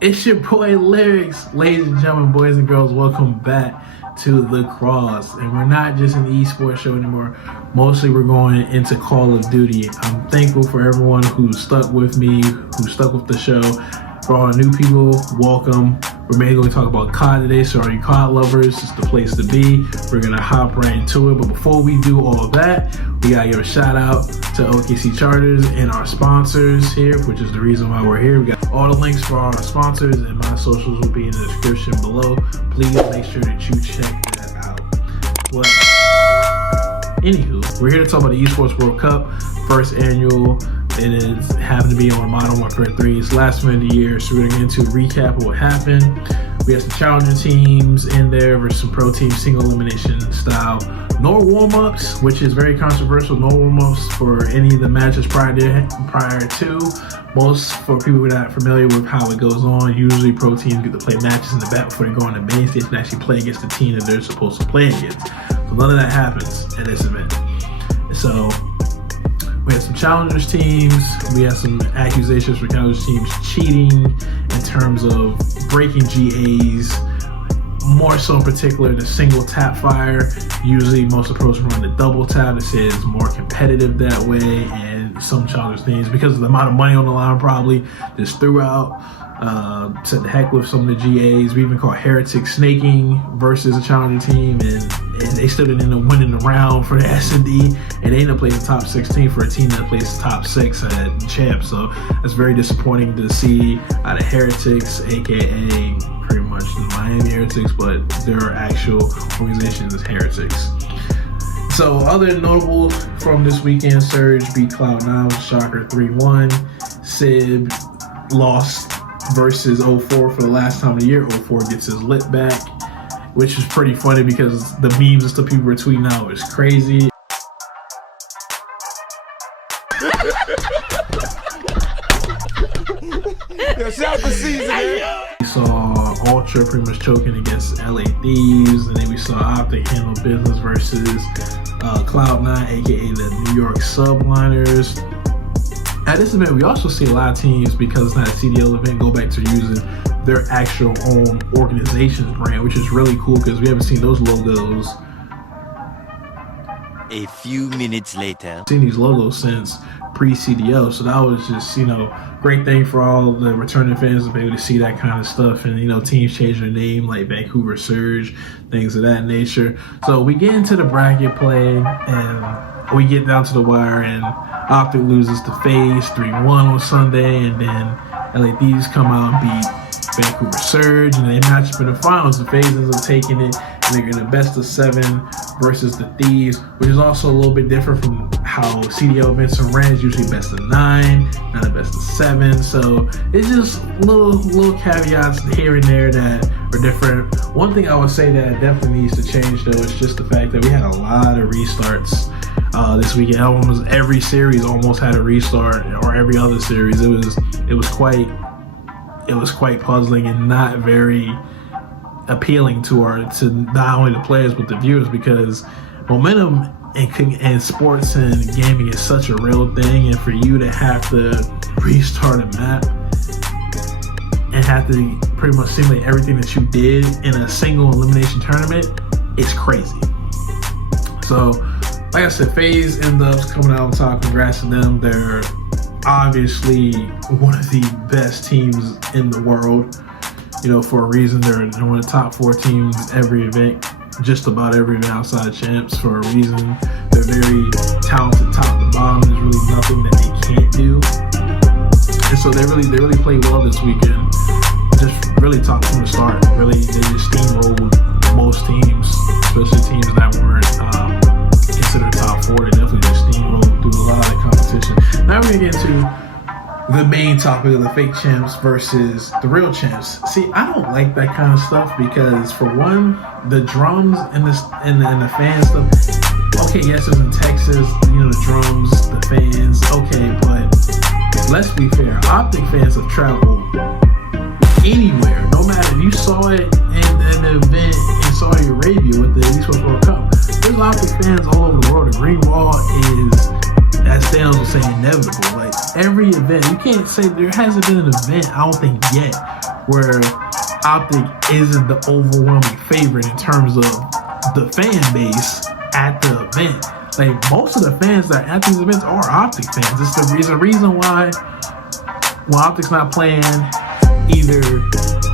It's your boy Lyrics. Ladies and gentlemen, boys and girls, welcome back to The Cross. And we're not just an esports show anymore. Mostly we're going into Call of Duty. I'm thankful for everyone who stuck with me, who stuck with the show. For all the new people, welcome. We're mainly going to talk about COD today, so all you COD lovers, it's the place to be. We're going to hop right into it. But before we do all of that, we got to give a shout out to OKC Charters and our sponsors here, which is the reason why we're here. We got all the links for all our sponsors, and my socials will be in the description below. Please make sure that you check that out. Well, anywho, we're here to talk about the Esports World Cup, first annual. It is happened to be on Modern Warfare 3. It's last minute of the year, so we're going to get into a recap of what happened. We have some challenger teams in there versus some pro teams, single elimination style. No warm-ups, which is very controversial. No warm-ups for any of the matches prior to. Most, for people who are not familiar with how it goes on, usually pro teams get to play matches in the back before they go on the main stage and actually play against the team that they're supposed to play against. So none of that happens at this event. So we had some challengers teams. We had some accusations for challengers teams cheating in terms of breaking GAs. More so in particular, the single tap fire. Usually most of the pros run the double tap. It says more competitive that way. And some challengers teams, because of the amount of money on the line, probably just threw out. Said the heck with some of the GAs. We even caught Heretic snaking versus a challenger team, and they still didn't end up winning the round for the S&D, and they ended up playing the top 16 for a team that plays the top 6 at champ. So that's very disappointing to see out of Heretics, aka pretty much the Miami Heretics, but their actual organization is Heretics. So other notable from this weekend, Surge beat Cloud9 with Shocker 3-1. Sib lost versus 04 for the last time of the year. 04 gets his lit back, which is pretty funny because the memes and stuff people were tweeting out is crazy. We saw Ultra pretty much choking against LA Thieves, and then we saw Optic handle business versus Cloud9, aka the New York Subliners. At this event, we also see a lot of teams, because it's not a CDL event, go back to using their actual own organization's brand, which is really cool because we haven't seen those logos. A few minutes later, Seen these logos since pre-CDL, so that was just, great thing for all the returning fans to be able to see that kind of stuff. And teams change their name, like Vancouver Surge, things of that nature. So we get into the bracket play, and we get down to the wire, and Optic loses to FaZe 3-1 on Sunday, and then LA Thieves come out and beat Vancouver Surge, and they match up in the finals. The FaZe ends up taking it, and they're in a best of 7 versus the Thieves, which is also a little bit different from how CDL events are ran. It's usually best of 9, not a best of 7. So it's just little caveats here and there that are different. One thing I would say that definitely needs to change, though, is just the fact that we had a lot of restarts this weekend. Almost every series almost had a restart, or every other series. It was quite puzzling and not very appealing to not only the players but the viewers, because momentum in sports and gaming is such a real thing, and for you to have to restart a map and have to pretty much simulate everything that you did in a single elimination tournament, it's crazy. So like I said, FaZe ends up coming out on top. Congrats to them. They're obviously one of the best teams in the world. For a reason. They're one of the top 4 teams every event, just about every event outside of champs, for a reason. They're very talented top to bottom. There's really nothing that they can't do. And so they really played well this weekend. Just really top from the start. Really, they just steamrolled most teams, especially teams that weren't considered top 4. They definitely just steamrolled through a lot of competition. Now we're gonna get into the main topic of the fake champs versus the real champs. See, I don't like that kind of stuff because, for one, the drums and the fan stuff. Okay, yes, it's in Texas. The drums, the fans. Okay, but let's be fair. Optic fans have traveled anywhere, no matter if you saw it in an event in Saudi Arabia with the Esports World Cup. There's Optic fans all over the world. The Green Wall is, as Thanos was saying, inevitable. Like every event, you can't say there hasn't been an event, I don't think yet, where Optic isn't the overwhelming favorite in terms of the fan base at the event. Like, most of the fans that are at these events are Optic fans. It's the reason why when Optic's not playing either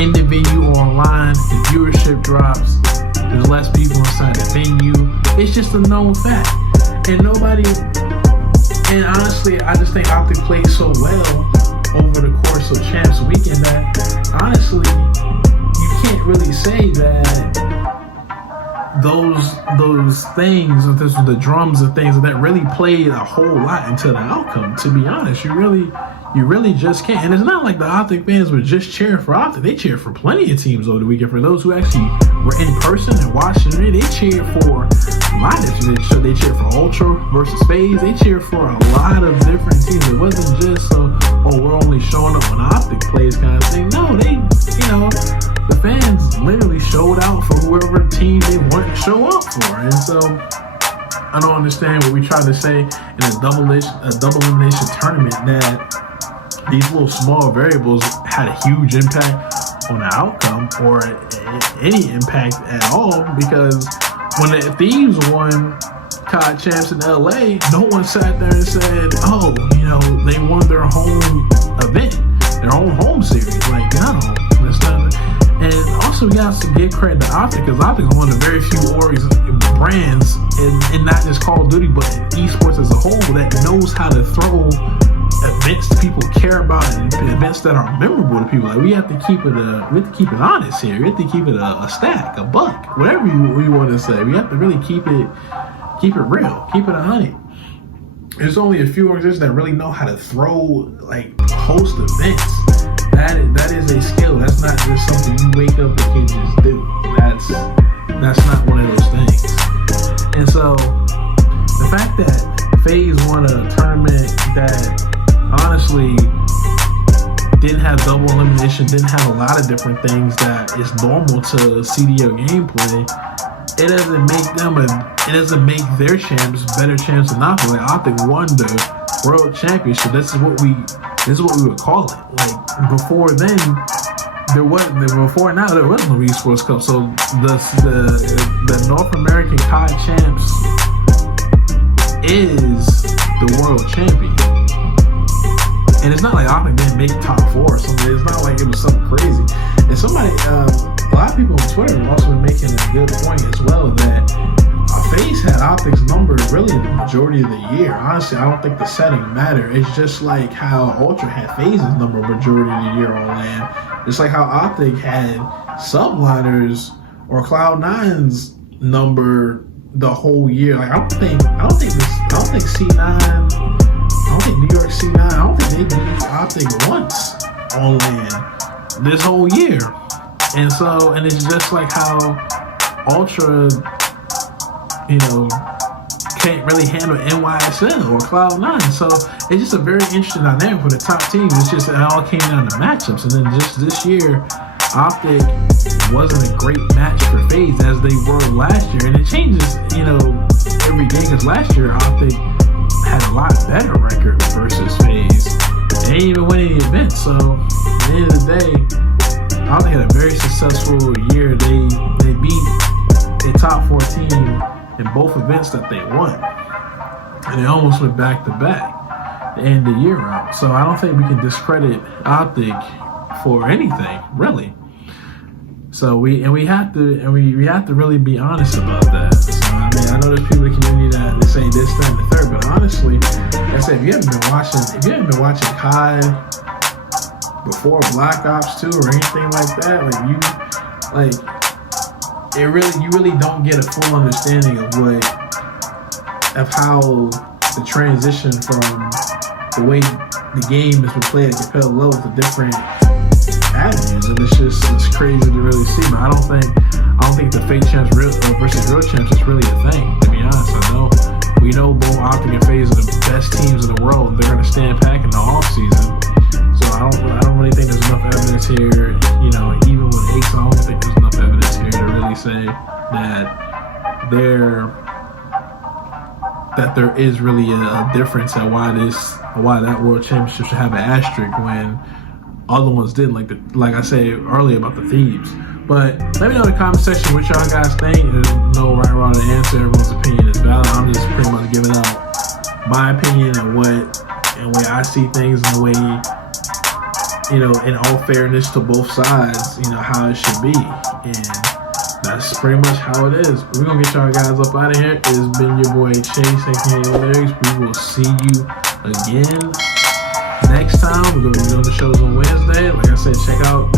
in the venue or online, the viewership drops. There's less people inside the venue. It's just a known fact. And honestly, I just think Optic played so well over the course of Champs Weekend that honestly, you can't really say that those things, the drums and things that really played a whole lot into the outcome. To be honest, you really just can't. And it's not like the Optic fans were just cheering for Optic. They cheered for plenty of teams over the weekend. For those who actually were in person and watching it, they cheered for a lot of teams. They cheered for Ultra versus FaZe. They cheered for a lot of different teams. It wasn't just we're only showing up when Optic plays kind of thing. No, the fans literally showed out for whoever team they want to show up for. And so I don't understand what we try to say in a double elimination tournament that these little small variables had a huge impact on the outcome or any impact at all, because when the Thieves won COD Champs in LA, no one sat there and said, they won their home event, their own home series. Like, no, that's not. And also, we got to give credit to Optic, because Optic is one of the very few brands in not just Call of Duty, but in esports as a whole, that knows how to throw events people care about and events that are memorable to people. Like, we have to keep it honest here. We have to keep it a stack, a buck, whatever you want to say. We have to really keep it real, keep it 100. There's only a few organizations that really know how to host events. That is a skill. That's not just something you wake up and can just do. That's not one of those things. And so the fact that FaZe won a tournament that honestly didn't have double elimination, didn't have a lot of different things that is normal to CDO gameplay, it doesn't make their champs better champs than Optic. Like, Optic won the World Championship. This is what we would call it. Like, before then, there was no Esports Cup. So the North American COD Champs is the world champion. And it's not like Optic didn't make top 4 or something. It's not like it was something crazy. And a lot of people on Twitter have also been making a good point as well, that FaZe had Optic's number really the majority of the year. Honestly, I don't think the setting mattered. It's just like how Ultra had FaZe's number majority of the year on LAN. It's like how Optic had Subliners or Cloud9's number the whole year. Like, I don't think C9, I don't think New York C9, I don't think they beat Optic once on LAN this whole year. And it's just like how Ultra, can't really handle NYSL or Cloud9. So it's just a very interesting dynamic for the top teams. It's just, it all came down to matchups. And then just this year, Optic wasn't a great match for FaZe as they were last year. And it changes, every game, because last year Optic had a lot better record versus FaZe. They didn't even win any events. So at the end of the day, Optic had a very successful year. They beat a top 4 team in both events that they won. And they almost went back to back to end the year out. So I don't think we can discredit Optic for anything, really. So we have to really be honest about that. So I know there's people in the community that they say this, that, and the third, but honestly, like I said, if you haven't been watching COD before Black Ops 2 or anything like that, you really don't get a full understanding of how the transition from the way the game has been played at competitive levels to different avenues, and it's crazy to really see. But I don't think the fake champs versus real champs is really a thing, to be honest. We know both Optic and FaZe are the best teams in the world, and they're going to stand back in the off season. So I don't really think there's enough evidence here. Even with Ace, I don't think there's enough evidence here to really say that there is really a difference, and why that World Championship should have an asterisk when other ones didn't. Like I said earlier about the thieves. But let me know in the comment section what y'all guys think. There's no right or wrong answer. Everyone's opinion is valid. I'm just pretty much giving out my opinion and way I see things, and the way, in all fairness to both sides, how it should be. And that's pretty much how it is. We're gonna get y'all guys up out of here. It's been your boy Chase, aka Lyrics. We will see you again next time. We're gonna be doing the shows on Wednesday. Like I said, check out